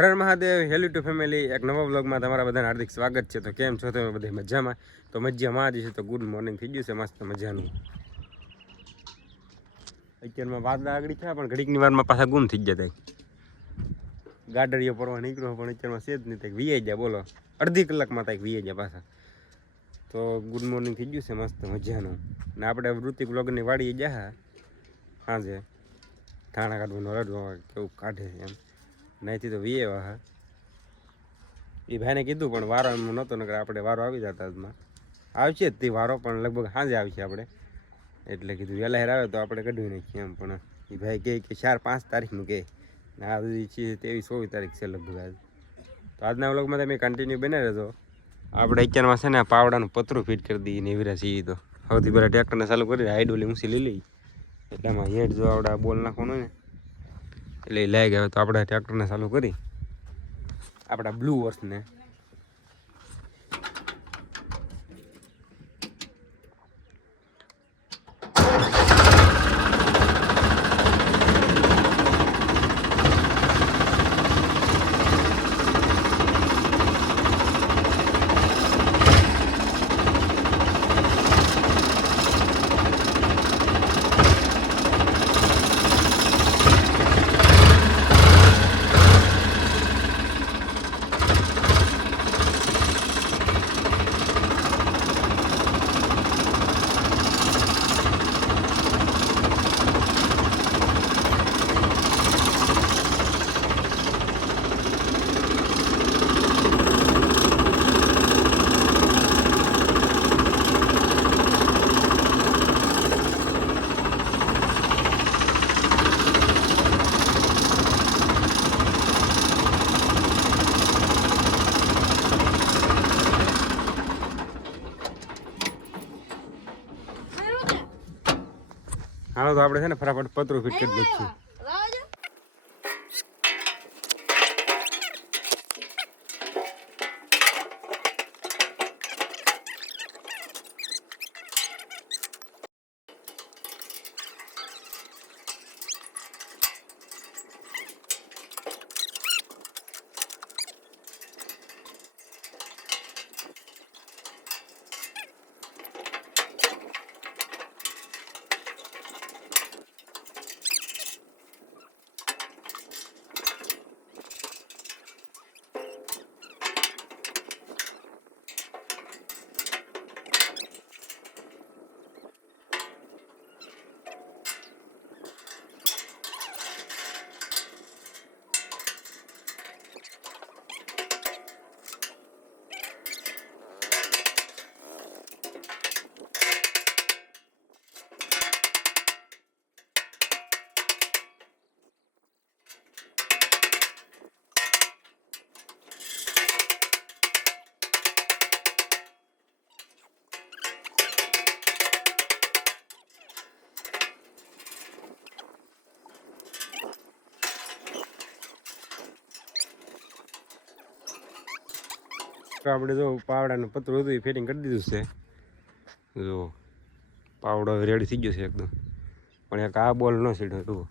હર Mahadev, hello two family. એક નવા વ્લોગમાં તમારા બધાને હાર્દિક સ્વાગત છે. તો કેમ છો તમે બધા? મજામાં? તો મજામાં જ છે. તો ગુડ મોર્નિંગ થઈ ગયું છે મસ્ત મજાનું. અત્યારમાં વાદળા આગળ થયા પણ ઘડીકની વારમાં પાછા ગુમ થઈ જતા. ગાડરીઓ પરવા નીકળ્યો પણ અત્યારમાં છે જ નહીં. ત્યાં વીએ ગયા, બોલો અડધી કલાકમાં ત્યાં વીએ ગયા પાછા. તો ગુડ મોર્નિંગ થઈ ગયું છે મસ્ત મજાનું. ને આપણે વૃત્તિક વ્લોગની વાડીએ ગયા સાંજે ધાણા કાઢવાનું રડવા કેવું કાઢે છે એમ. નહીંથી તો વીએ હા એ ભાઈને કીધું પણ વારો એમ નહોતો નકર આપણે વારો આવી જતા આજમાં આવશે જ તે વારો પણ લગભગ સાંજે આવશે આપણે એટલે કીધું વહેલા આવે તો આપણે કઢવી નાખીએ એમ. પણ એ ભાઈ કહે કે 4-5 તારીખનું કહે ને આ બધી છે 23-24 તારીખ છે લગભગ આજ. તો આજના વ્લોગમાં તમે કન્ટિન્યુ બને રહેજો. આપણે અત્યારમાં છે ને પાવડાનું પતરું ફિટ કરી દઈએ ને એવી છીએ. તો સૌથી પહેલાં ટ્રેક્ટરને ચાલુ કરી હાઈડોલી ઊંચી લઈ લઈ એટલે આમાં હેડ જો આપણે બોલ નાખવાનું ને એટલે લઈ ગયા. તો આપણે ટ્રેક્ટરને ચાલુ કરી આપણા બ્લુ વર્સને હાલો. તો આપણે છે ને ફટાફટ પતરું ફિટ કરી દઈએ. આપણે જો પાવડાનું પતરું હતું એ ફિટિંગ કરી દીધું છે. જો પાવડો રેડી થઈ ગયો છે એકદમ. પણ એક આ બોલ ન સીડ્યો જુઓ.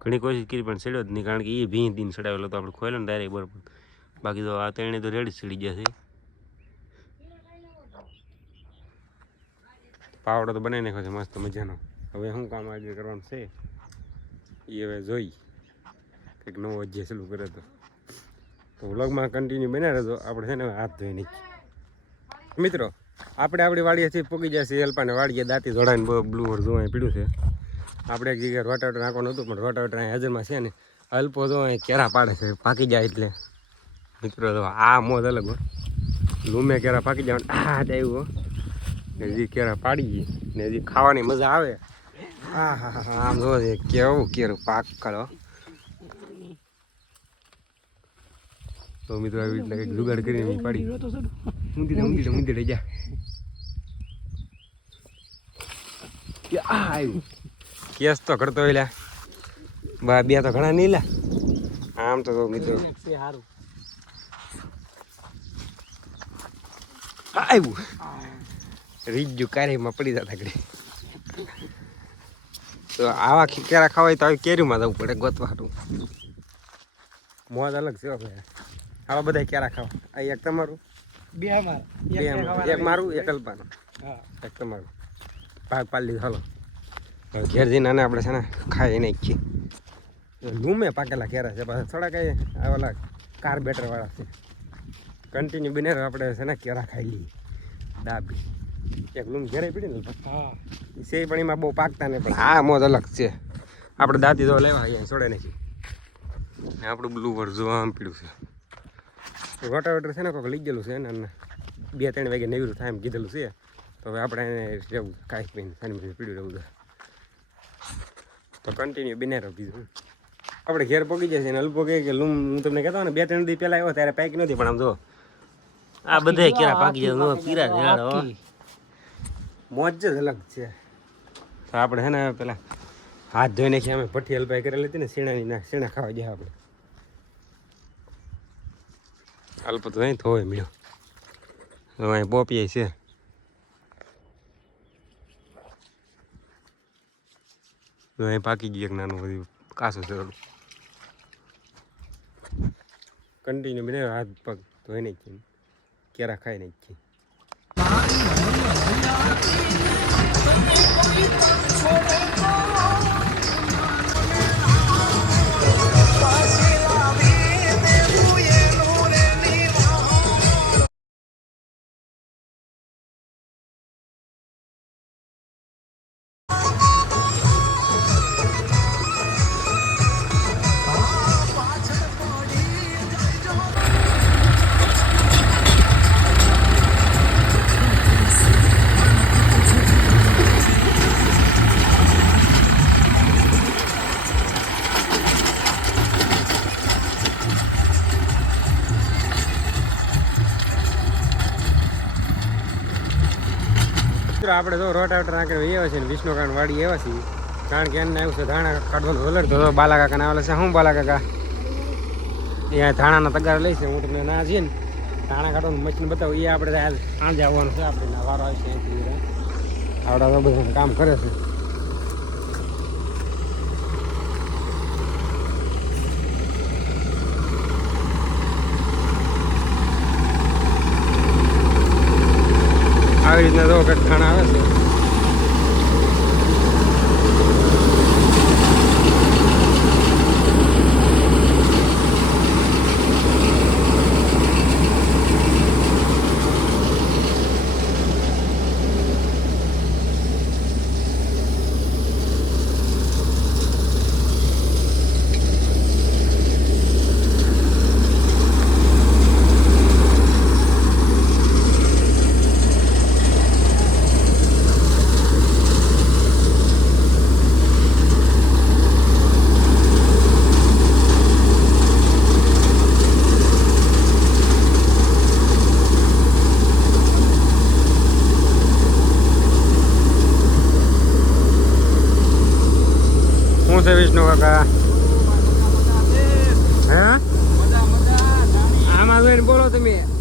ઘણી કોશિશ કરી પણ સીડ્યો જ નહીં કારણ કે એ ભીં દીને ચડાવેલો તો આપણે ખોલ્યો ને ડાયરેક્ટ બરાબર. બાકી તો આ ત્રણે તો રેડી સીડી ગયા છે. પાવડો તો બનાવી નાખ્યો છે મસ્ત મજાનો. હવે શું કામ આગળ કરવાનું છે એ હવે જોઈ કંઈક નવો અધ્યાય ચાલુ કરે તો વ્લોગમાં કન્ટિન્યુ બન્યા રહેજો. આપણે છે ને હાથ ધોઈ નાખીએ. મિત્રો આપણે આપણી વાડીએથી પૂગી જશે એલ્પાને વાડીએ દાંતી જોડાઈને બ્લુ ઓર જોવા પીડ્યું છે. આપણે એક જગ્યાએ રોટાવેટર નાખવાનું હતું પણ રોટાવેટર અહીં હાજરમાં છે ને અલ્પો જો અહીં કેરા પાડે છે પાકી જાય એટલે. મિત્રો તો આ મોજ અલગ હો. લૂમે કેરા પાકી જાય આ આવ્યું ને હજી કેરા પાડી ને હજી ખાવાની મજા આવે. હા હા હા આમ જો કેવું કેરું પાક કરો. તો મિત્રો આવી રીતના કંઈક જુગાડ કરીને પાડી ઊંધી જા આવ્યું. કેસ તો કરતો હોય બા બે તો ઘણા નહીં લા. આમ તો મિત્રો આવ્યું રીજ્જુ કારીમાં પડી જતા ઘડી. તો આવા કેરા ખાવાય તો આવી કેરીમાં જવું પડે ગોતવા હાટું. મોજ અલગ છે હવે આવા બધા ક્યારે ખાવા આ એક તમારું બે અમારા એક મારું એક અલ્પાનું હા એક તમારું ભાગ પાડી લીધો હાલો ઘેર જઈને આને આપણે છે ને ખાઈ નહીં છીએ લૂમે પાકેલા કેરા છે પાછા થોડા કઈ ઓલા કાર્બેટર વાળા છે કન્ટિન્યુ બને આપણે છે ને કેરા ખાઈ લઈએ ડાબી એક લૂમ ઘેરે પડી ને હા સે પણ એમાં બહુ પાકતા નહીં પણ આ મોજ અલગ છે આપણે દાંતી તો લેવા અહીંયા છોડે નથી ને આપણું બ્લુ વર્ડ જોવા આમ પીડ્યું છે રોટાવેટર છે ને કોઈક લઈ ગયેલું છે ને 2-3 વાગે નવીરું થાય એમ કીધેલું છે તો હવે આપણે એને રહેવું કાંઈ પીને સાની પીડ્યું રહેવું તો કન્ટિન્યુ બને રહો બીજું આપણે ઘેર પગી જશે ને અલ્પો કહે કે લૂમ હું તમને કહેતો ને 2-3 દી પહેલાં આવ્યો ત્યારે પાકી નથી પણ આમ જો આ બધા કેરા પાકી જાય કીરા રેડો મોજ જ અલગ છે તો આપણે છે ને પેલા હાથ ધોઈને છે અમે ભઠ્ઠી હલપાઈ કરેલી હતી ને શેણા ખાવા ગયા આપણે અલ્પ તો અહીં થોય મળ્યો તો અહીં પોપીએ છે અહીં પાકી ગયું એક નાનું બધું કાસું સરળ કન્ટિન્યુ બને હાથ પગ ધોઈ નહીં છે કેરા ખાઈ નહીં છે આપણે તો રોટાવેટર નાખીને એવા છે ને વિષ્ણુકાંડ વાડી એવા છીએ કારણ કે એને આવ્યું છે ધાણા કાઢવાનું વલર તો બાલા કાકાને આવેલા છે હું બાલા કાકા અહીંયા ધાણાના તગાર લઈ છે હું તમને ના છીએ ને ધાણા કાઢવાનું મશીન બતાવું એ આપણે સાંજે આવવાનું છે આપણે વારો આવશે અહીંથી આવડા તો બધા કામ કરે છે આવી રીતના તો કંઈક ખાણા આવે છે શું છે વિષ્ણુ કાકા હે આમાં જોઈને બોલો તમે